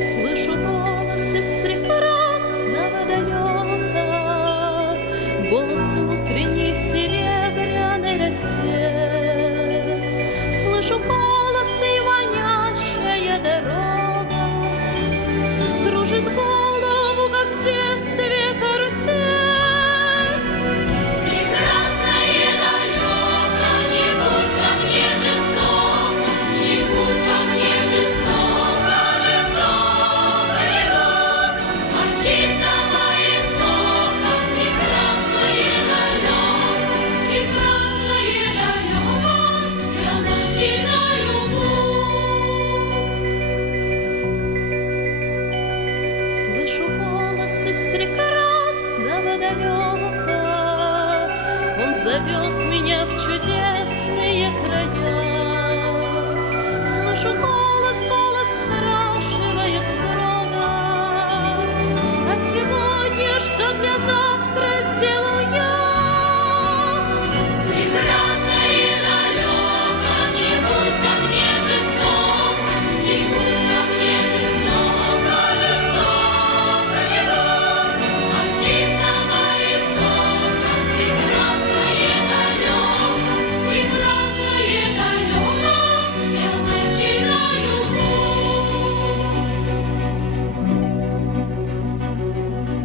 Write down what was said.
Слышу голос из прекрасного далека, голос утренний в серебряной росе. Слышу голос и манящая дорога кружит голову, как в детстве карусель. Прекрасное далеко, не будь ко мне жестоко, не будь ко мне жестоко, жестокой рок. От чистого истока прекрасное далеко, я начинаю путь. Слышу голос из прекрасного далека, он зовет меня в чудесные края. Слышу голос, голос спрашивает